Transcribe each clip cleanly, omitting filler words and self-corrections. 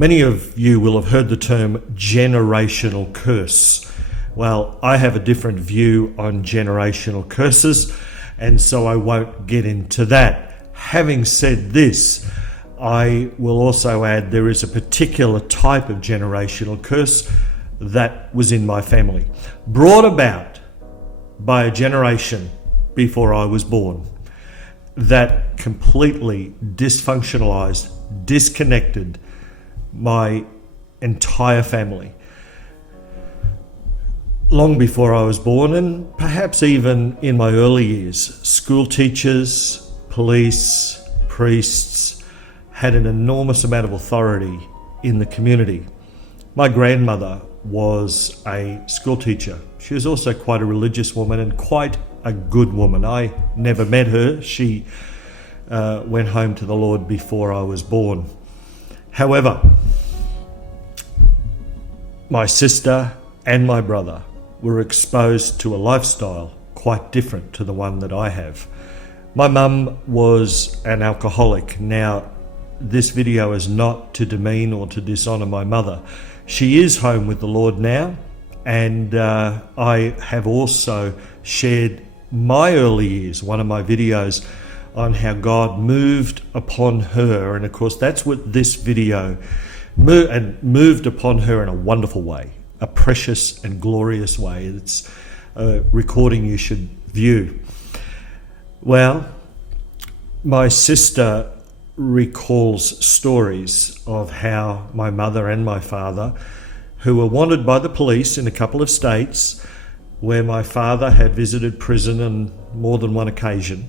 Many of you will have heard the term generational curse. Well, I have a different view on generational curses, and so I won't get into that. Having said this, I will also add there is a particular type of generational curse that was in my family, brought about by a generation before I was born, that completely dysfunctionalized, disconnected my entire family. Long before I was born, and perhaps even in my early years, school teachers, police, priests had an enormous amount of authority in the community. My grandmother was a school teacher. She was also quite a religious woman and quite a good woman. I never met her. She went home to the Lord before I was born. However, my sister and my brother were exposed to a lifestyle quite different to the one that I have. My mum was an alcoholic. Now, this video is not to demean or to dishonour my mother. She is home with the Lord now, and I have also shared my early years, one of my videos on how God moved upon her, and of course that's what this video moved upon her in a wonderful way, a precious and glorious way. It's a recording you should view. Well, my sister recalls stories of how my mother and my father, who were wanted by the police in a couple of states where my father had visited prison on more than one occasion,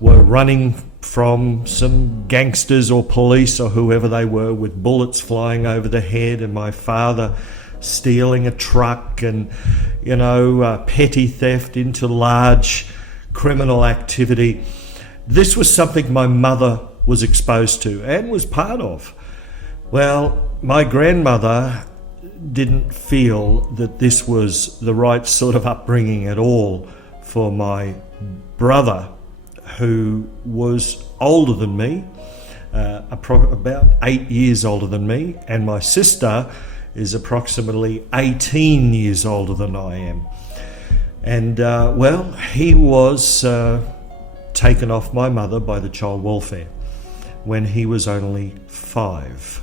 were running from some gangsters or police or whoever they were, with bullets flying over the head, and my father stealing a truck and, petty theft into large criminal activity. This was something my mother was exposed to and was part of. Well, my grandmother didn't feel that this was the right sort of upbringing at all for my brother, who was older than me, about 8 years older than me, and my sister is approximately 18 years older than I am. And he was taken off my mother by the child welfare when he was only 5.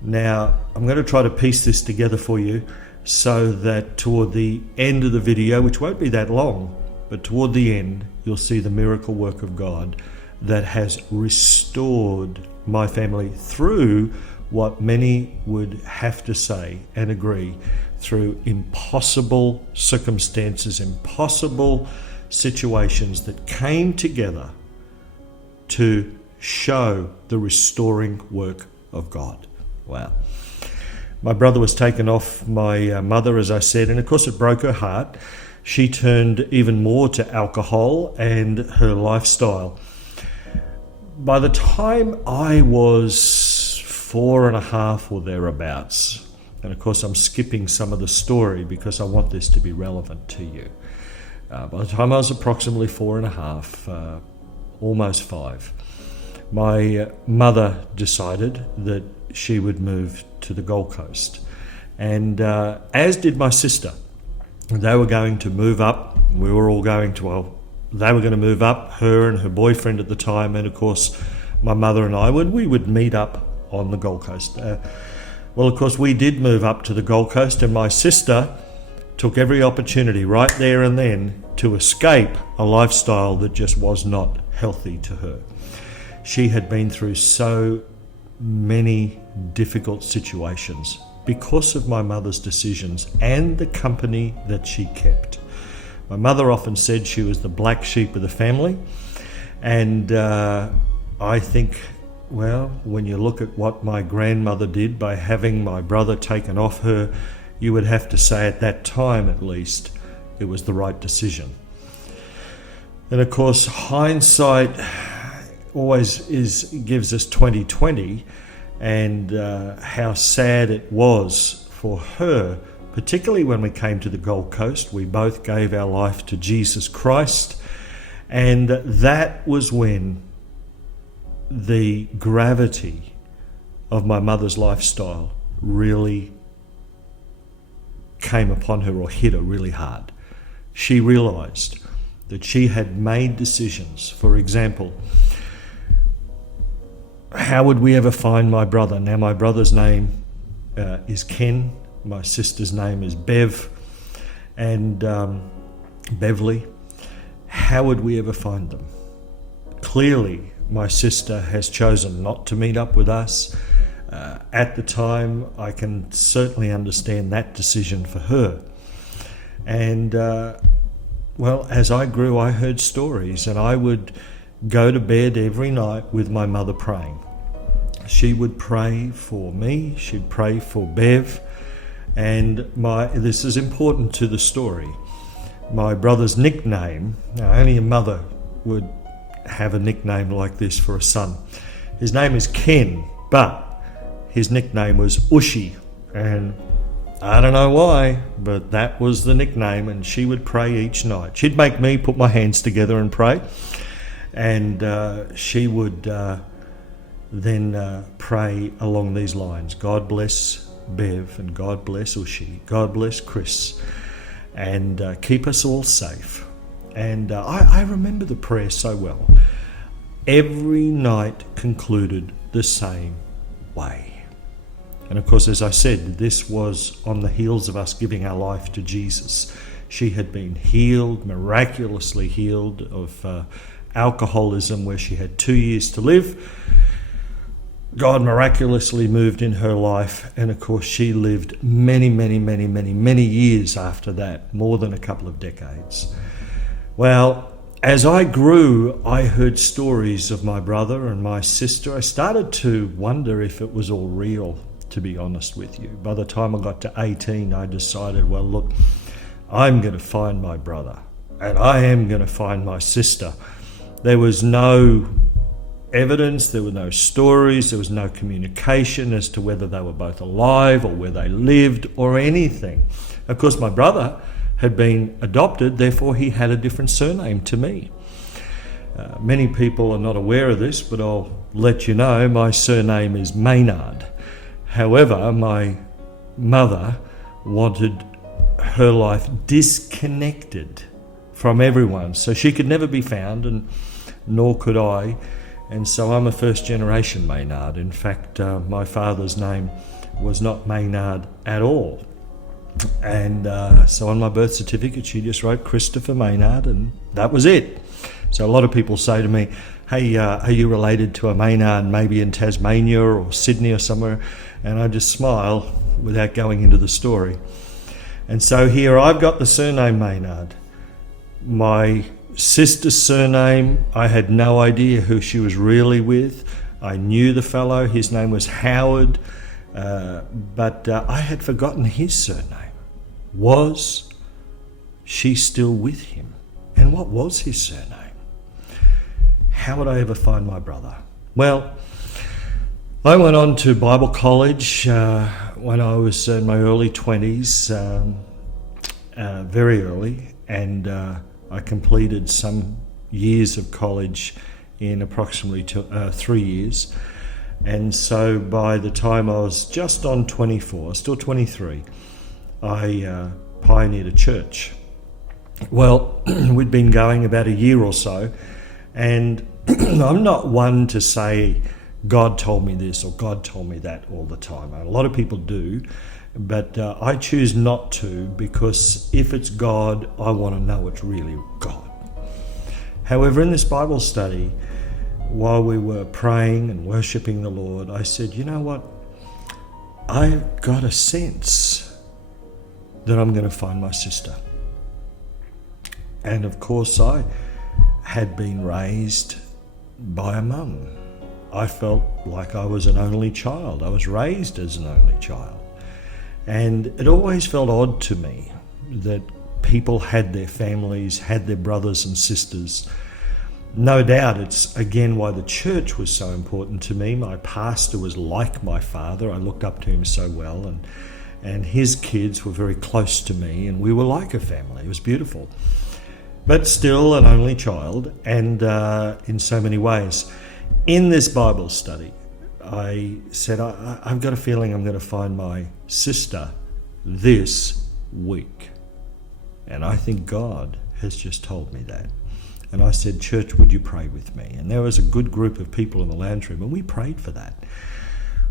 Now, I'm going to try to piece this together for you so that toward the end of the video, which won't be that long, but toward the end, you'll see the miracle work of God that has restored my family through what many would have to say and agree, through impossible circumstances, impossible situations that came together to show the restoring work of God. Wow. My brother was taken off my mother, as I said, and of course it broke her heart. She turned even more to alcohol and her lifestyle. By the time I was 4.5 or thereabouts, and of course I'm skipping some of the story because I want this to be relevant to you. By the time I was approximately 4.5, almost 5, my mother decided that she would move to the Gold Coast, and as did my sister. They were going to move up. We were all going to, they were going to move up, her and her boyfriend at the time, and of course my mother and I we would meet up on the Gold Coast. Well, of course we did move up to the Gold Coast, and my sister took every opportunity right there and then to escape a lifestyle that just was not healthy to her. She had been through so many difficult situations because of my mother's decisions and the company that she kept. My mother often said she was the black sheep of the family, and I think, well, when you look at what my grandmother did by having my brother taken off her, you would have to say at that time at least it was the right decision. And of course hindsight always gives us 20/20, and how sad it was for her, particularly when we came to the Gold Coast. We both gave our life to Jesus Christ, and that was when the gravity of my mother's lifestyle really came upon her or hit her really hard. She realised that she had made decisions. For example, how would we ever find my brother? Now, my brother's name is Ken. My sister's name is Bev and Beverly. How would we ever find them? Clearly, my sister has chosen not to meet up with us. At the time, I can certainly understand that decision for her. And, well, as I grew, I heard stories, and I would go to bed every night with my mother praying. She would pray for me, she'd pray for Bev, and this is important to the story. My brother's nickname, now only a mother would have a nickname like this for a son. His name is Ken, but his nickname was Ushi, and I don't know why, but that was the nickname, and she would pray each night. She'd make me put my hands together and pray, and she would then pray along these lines: God bless Bev, and God bless Ushi, God bless Chris, and keep us all safe. And I remember the prayer so well. Every night concluded the same way. And of course, as I said, this was on the heels of us giving our life to Jesus. She had been healed, miraculously healed of alcoholism, where she had 2 years to live. God miraculously moved in her life, and of course she lived many years after that, more than a couple of decades. Well, as I grew, I heard stories of my brother and my sister. I started to wonder if it was all real, to be honest with you. By the time I got to 18, I decided, well, look, I'm going to find my brother, and I am going to find my sister. There was no evidence, there were no stories, there was no communication as to whether they were both alive or where they lived or anything. Of course, my brother had been adopted, therefore he had a different surname to me. Many people are not aware of this, but I'll let you know, my surname is Maynard. However, my mother wanted her life disconnected from everyone, so she could never be found, and nor could I. And so I'm a first generation Maynard. In fact, my father's name was not Maynard at all. And so on my birth certificate, she just wrote Christopher Maynard, and that was it. So a lot of people say to me, hey, are you related to a Maynard maybe in Tasmania or Sydney or somewhere? And I just smile without going into the story. And so here I've got the surname Maynard. My sister's surname, I had no idea who she was really with. I knew the fellow, his name was Howard, but I had forgotten his surname. Was she still with him? And what was his surname? How would I ever find my brother? Well, I went on to Bible college when I was in my early 20s, very early, and I completed some years of college in approximately 3 years. And so by the time I was just on 24, still 23, I pioneered a church. Well, we'd been going about a year or so, and I'm not one to say God told me this or God told me that all the time. A lot of people do, but I choose not to, because if it's God, I want to know it's really God. However, in this Bible study, while we were praying and worshiping the Lord, I said, you know what? I've got a sense that I'm going to find my sister. And of course, I had been raised by a mum. I felt like I was an only child. I was raised as an only child. And it always felt odd to me that people had their families, had their brothers and sisters. No doubt it's again why the church was so important to me. My pastor was like my father. I looked up to him so well, and his kids were very close to me, and we were like a family. It was beautiful. But still an only child, and in so many ways. In this Bible study, I said, I've got a feeling I'm going to find my sister this week. And I think God has just told me that. And I said, church, would you pray with me? And there was a good group of people in the lounge room, and we prayed for that.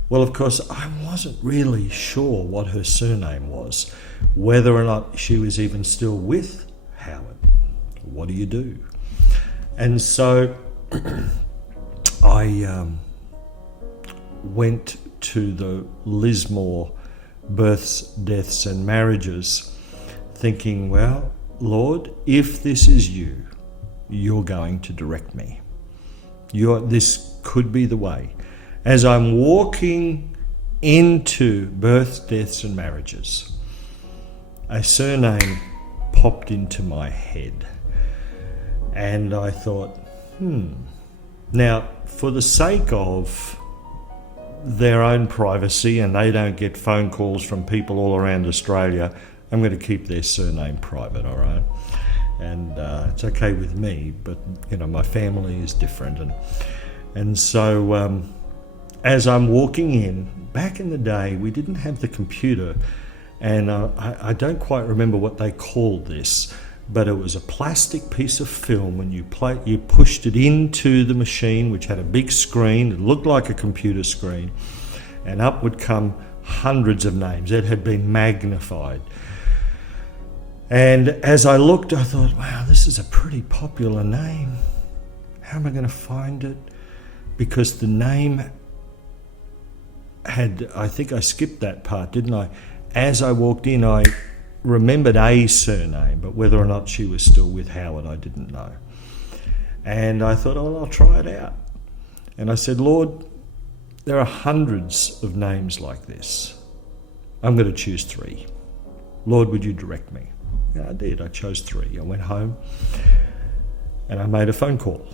Well, of course, I wasn't really sure what her surname was, whether or not she was even still with Howard. What do you do? And so I went to the Lismore births, deaths and marriages thinking, well, Lord, if this is you, you're going to direct me. This could be the way. As I'm walking into births, deaths and marriages, a surname popped into my head. And I thought, Now, for the sake of their own privacy, and they don't get phone calls from people all around Australia, I'm going to keep their surname private, all right? And it's okay with me, but my family is different. And so as I'm walking in, back in the day, we didn't have the computer, and I don't quite remember what they called this, but it was a plastic piece of film, and you pushed it into the machine, which had a big screen. It looked like a computer screen, and up would come hundreds of names. It had been magnified. And as I looked, I thought, wow, this is a pretty popular name. How am I going to find it? Because the name I think I skipped that part, didn't I? As I walked in, I remembered a surname, but whether or not she was still with Howard, I didn't know. And I thought, I'll try it out. And I said, Lord, there are hundreds of names like this. I'm going to choose 3. Lord, would you direct me? Yeah, I did. I chose 3. I went home and I made a phone call.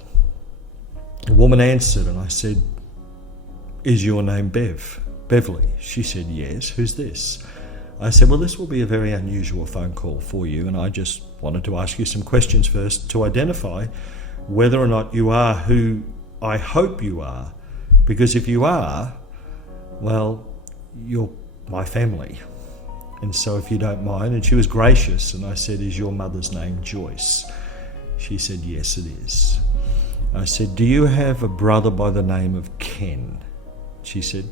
A woman answered and I said, is your name Bev? Beverly? She said, yes. Who's this? I said, well, this will be a very unusual phone call for you, and I just wanted to ask you some questions first to identify whether or not you are who I hope you are, because if you are, well, you're my family. And so if you don't mind, and she was gracious, and I said, is your mother's name Joyce? She said, yes, it is. I said, do you have a brother by the name of Ken? She said,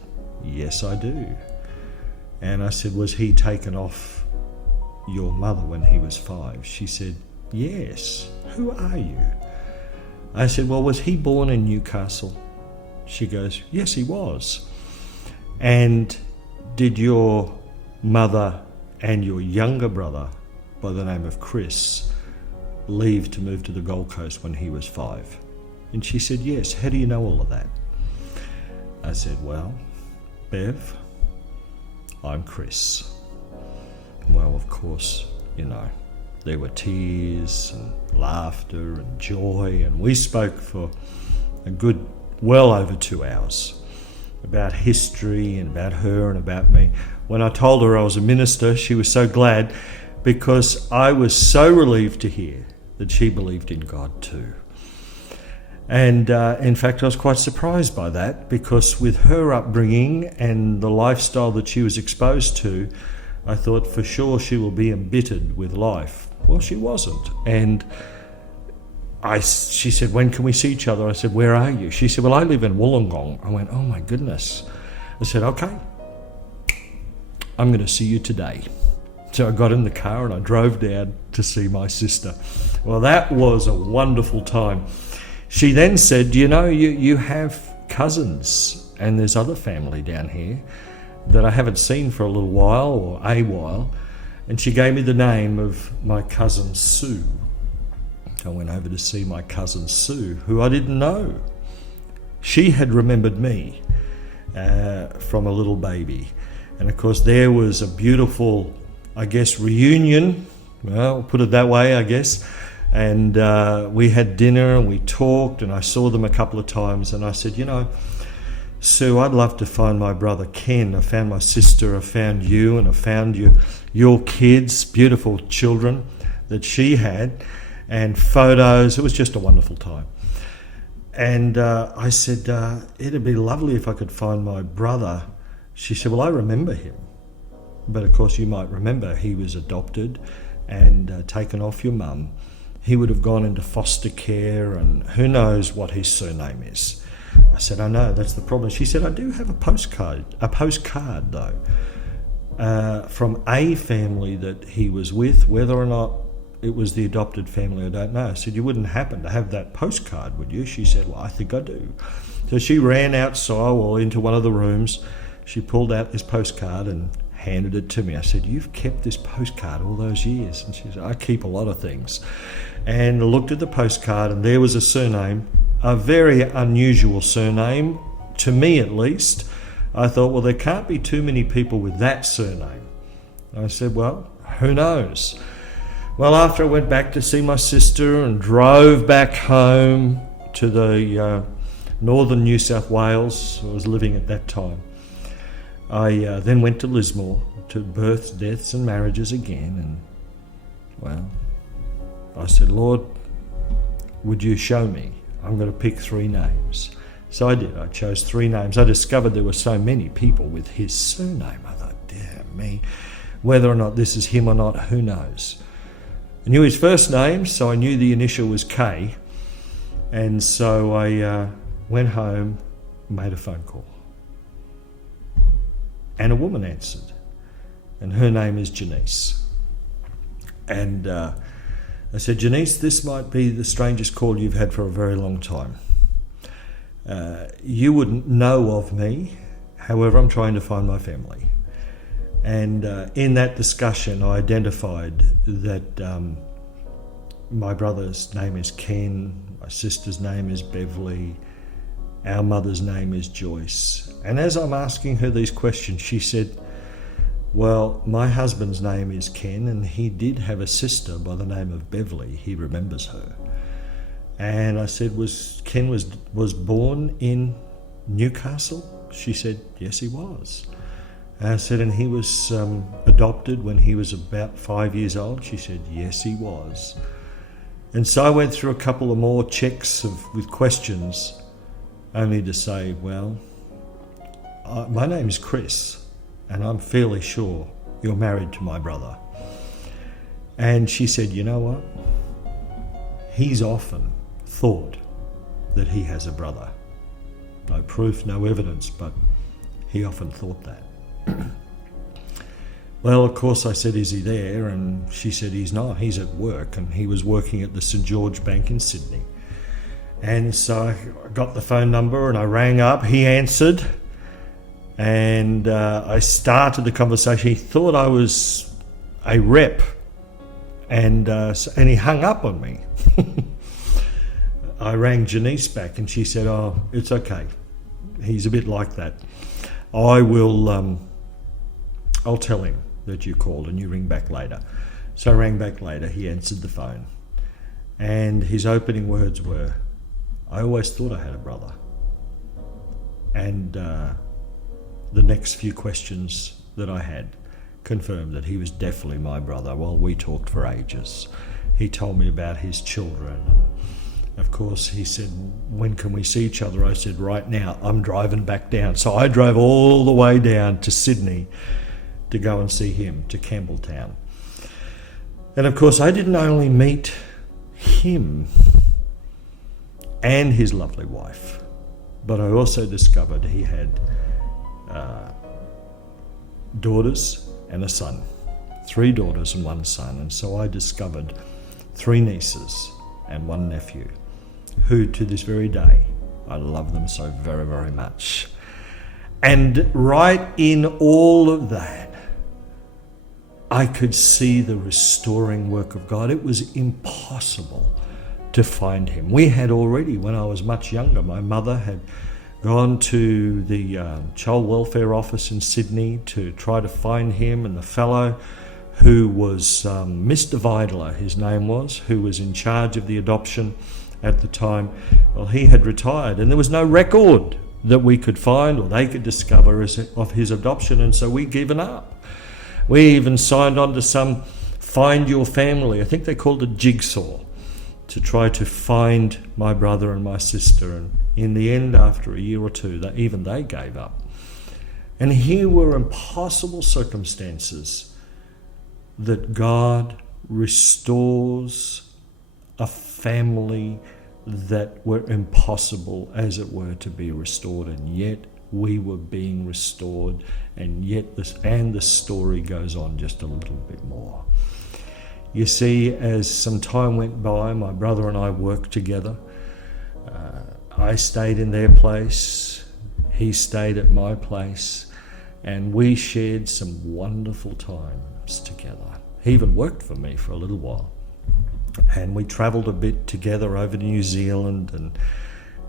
yes, I do. And I said, was he taken off your mother when he was 5? She said, yes. Who are you? I said, well, was he born in Newcastle? She goes, yes, he was. And did your mother and your younger brother by the name of Chris leave to move to the Gold Coast when he was 5? And she said, yes. How do you know all of that? I said, well, Bev, I'm Chris. Well, of course, there were tears and laughter and joy, and we spoke for a good, well over 2 hours about history and about her and about me. When I told her I was a minister, she was so glad, because I was so relieved to hear that she believed in God too. And in fact, I was quite surprised by that, because with her upbringing and the lifestyle that she was exposed to, I thought for sure she will be embittered with life. Well, she wasn't. And she said, when can we see each other? I said, where are you? She said, well, I live in Wollongong. I went, oh my goodness. I said, okay, I'm going to see you today. So I got in the car and I drove down to see my sister. Well, that was a wonderful time. She then said, you have cousins, and there's other family down here that I haven't seen for a little while or a while. And she gave me the name of my cousin Sue. I went over to see my cousin Sue, who I didn't know. She had remembered me from a little baby. And of course there was a beautiful, I guess, reunion. Well, put it that way, I guess. And we had dinner and we talked, and I saw them a couple of times, and I said, Sue, I'd love to find my brother Ken. I found my sister, I found you, and I found your kids, beautiful children that she had, and photos. It was just a wonderful time. And I said, it'd be lovely if I could find my brother. She said, well, I remember him. But of course you might remember he was adopted and taken off your mum. He would have gone into foster care and who knows what his surname is. I said, I know, that's the problem. She said, I do have a postcard though, from a family that he was with. Whether or not it was the adopted family, I don't know. I said, you wouldn't happen to have that postcard, would you? She said, well, I think I do. So she ran outside or into one of the rooms. She pulled out this postcard and handed it to me. I said, you've kept this postcard all those years? And she said, I keep a lot of things. And I looked at the postcard and there was a surname, a very unusual surname, to me at least. I thought, well, there can't be too many people with that surname. I said, well, who knows? Well, after I went back to see my sister and drove back home to the northern New South Wales, I was living at that time, I then went to Lismore to births, deaths and marriages again. And, well, I said, Lord, would you show me? I'm going to pick 3 names. So I did. I chose 3 names. I discovered there were so many people with his surname. I thought, dear me, whether or not this is him or not, who knows? I knew his first name, so I knew the initial was K. And so I went home, made a phone call. And a woman answered. And her name is Janice. And I said, Janice, this might be the strangest call you've had for a very long time. You wouldn't know of me, however, I'm trying to find my family. And in that discussion, I identified that my brother's name is Ken, my sister's name is Beverly, our mother's name is Joyce. And as I'm asking her these questions, she said, well, my husband's name is Ken, and he did have a sister by the name of Beverly. He remembers her. And I said, Ken was born in Newcastle? She said, yes, he was. And I said, and he was adopted when he was about 5 years old? She said, yes, he was. And so I went through a couple of more checks with questions, only to say, well, my name's Chris, and I'm fairly sure you're married to my brother. And she said, you know what? He's often thought that he has a brother. No proof, no evidence, but he often thought that. Well, of course, I said, is he there? And she said, he's not. He's at work, and he was working at the St George Bank in Sydney. And so I got the phone number and I rang up. He answered, and I started the conversation. He thought I was a rep, and he hung up on me. I rang Janice back, and she said, oh, it's okay. He's a bit like that. I'll tell him that you called and you ring back later. So I rang back later. He answered the phone, and his opening words were, I always thought I had a brother. And the next few questions that I had confirmed that he was definitely my brother. Well, we talked for ages. He told me about his children. Of course, he said, when can we see each other? I said, right now. I'm driving back down. So I drove all the way down to Sydney to go and see him, to Campbelltown. And of course, I didn't only meet him and his lovely wife, but I also discovered he had daughters and a son, 3 daughters and 1 son. And so I discovered 3 nieces and 1 nephew, who to this very day, I love them so very, very much. And right in all of that, I could see the restoring work of God. It was impossible to find him. We had already, when I was much younger, my mother had gone to the Child Welfare Office in Sydney to try to find him, and the fellow who was Mr. Vidler, his name was, who was in charge of the adoption at the time, well, he had retired, and there was no record that we could find or they could discover of his adoption, and so we given up. We even signed on to some Find Your Family, I think they called it Jigsaw, to try to find my brother and my sister. And in the end, after a year or two, even they gave up. And here were impossible circumstances that God restores a family that were impossible, as it were, to be restored. And yet we were being restored, and the story goes on just a little bit more. You see, as some time went by, my brother and I worked together. I stayed in their place, he stayed at my place, and we shared some wonderful times together. He even worked for me for a little while. And we travelled a bit together over to New Zealand, and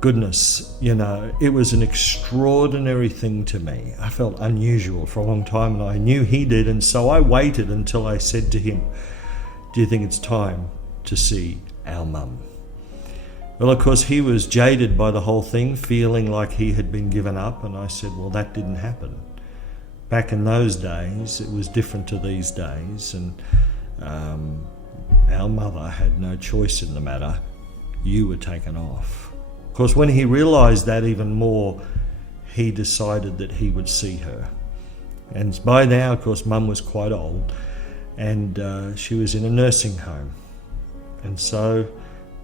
goodness, it was an extraordinary thing to me. I felt unusual for a long time, and I knew he did, and so I waited until I said to him, "Do you think it's time to see our mum?" Well, of course, he was jaded by the whole thing, feeling like he had been given up, and I said, well, that didn't happen. Back in those days, it was different to these days, and our mother had no choice in the matter. You were taken off. Of course, when he realised that even more, he decided that he would see her. And by now, of course, Mum was quite old, and she was in a nursing home. And so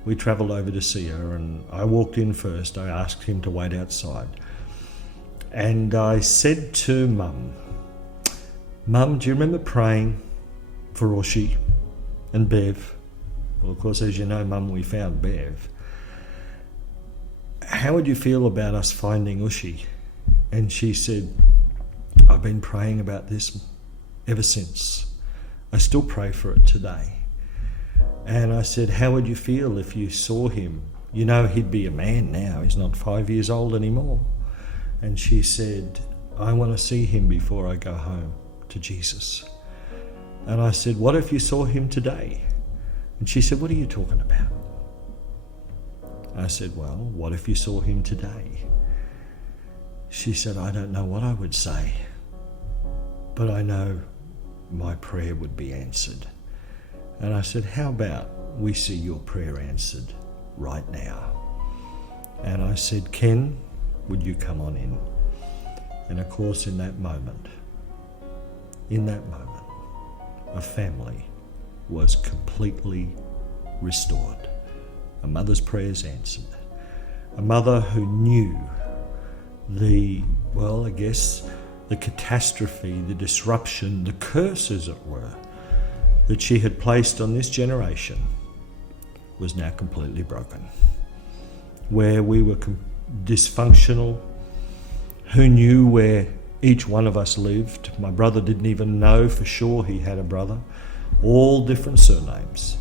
we travelled over to see her, and I walked in first. I asked him to wait outside. And I said to Mum, "Mum, do you remember praying for Oshi and Bev?" Well, of course, as you know, Mum, we found Bev. "How would you feel about us finding Oshi?" And she said, "I've been praying about this ever since. I still pray for it today." And I said, "How would you feel if you saw him? You know, he'd be a man now. He's not 5 years old anymore." And she said, "I want to see him before I go home to Jesus." And I said, "What if you saw him today?" And she said, "What are you talking about?" I said, "Well, what if you saw him today?" She said, "I don't know what I would say, but I know my prayer would be answered." And I said, "How about we see your prayer answered right now?" And I said, "Ken, would you come on in?" And of course, in that moment, a family was completely restored. A mother's prayers answered. A mother who knew the catastrophe, the disruption, the curse, as it were, that she had placed on this generation was now completely broken. Where we were dysfunctional, who knew where each one of us lived? My brother didn't even know for sure he had a brother. All different surnames,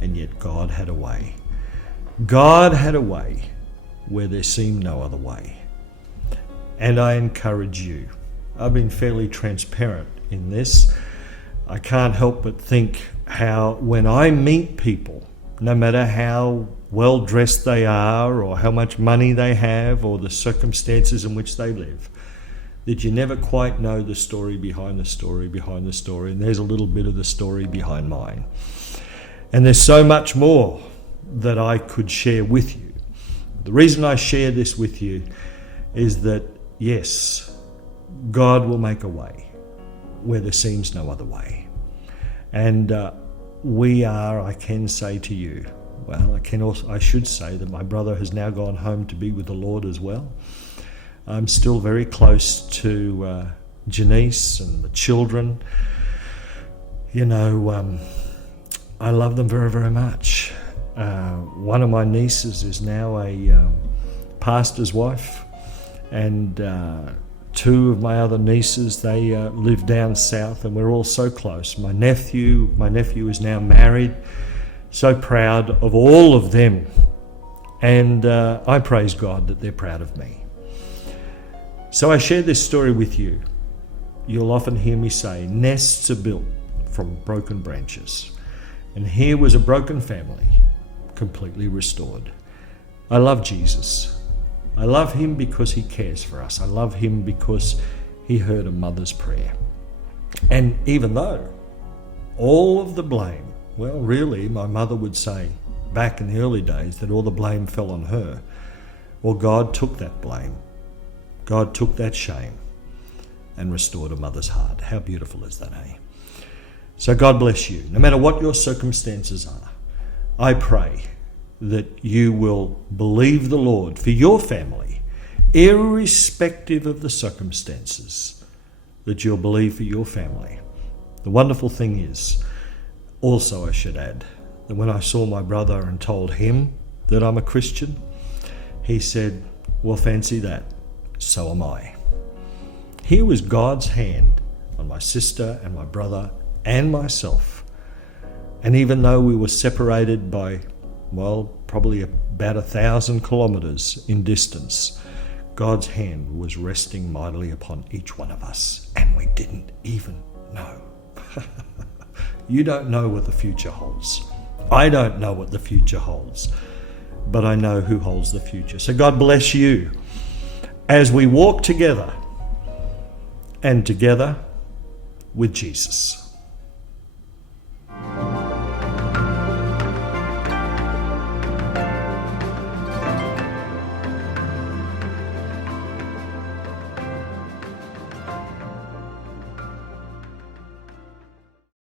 and yet God had a way. God had a way where there seemed no other way. And I encourage you. I've been fairly transparent in this. I can't help but think how when I meet people, no matter how well dressed they are or how much money they have or the circumstances in which they live, that you never quite know the story behind the story behind the story. And there's a little bit of the story behind mine. And there's so much more that I could share with you. The reason I share this with you is that, yes, God will make a way where there seems no other way. And I can say to you, I should say that my brother has now gone home to be with the Lord as well. I'm still very close to Janice and the children. I love them very, very much. One of my nieces is now a pastor's wife, and two of my other nieces, they live down south, and we're all so close. My nephew is now married. So proud of all of them, and I praise God that they're proud of me. So I share this story with you. You'll often hear me say, nests are built from broken branches. And here was a broken family, completely restored. I love Jesus. I love him because he cares for us. I love him because he heard a mother's prayer. And even though all of the blame, well, really, my mother would say, back in the early days that all the blame fell on her. Well, God took that blame. God took that shame and restored a mother's heart. How beautiful is that, eh? So God bless you. No matter what your circumstances are, I pray that you will believe the Lord for your family, irrespective of the circumstances, that you'll believe for your family. The wonderful thing is, also I should add, that when I saw my brother and told him that I'm a Christian, he said, well, fancy that, so am I. Here was God's hand on my sister and my brother and myself. And even though we were separated by, well, probably about 1,000 kilometres in distance, God's hand was resting mightily upon each one of us, and we didn't even know. You don't know what the future holds. I don't know what the future holds, but I know who holds the future. So God bless you as we walk together and together with Jesus.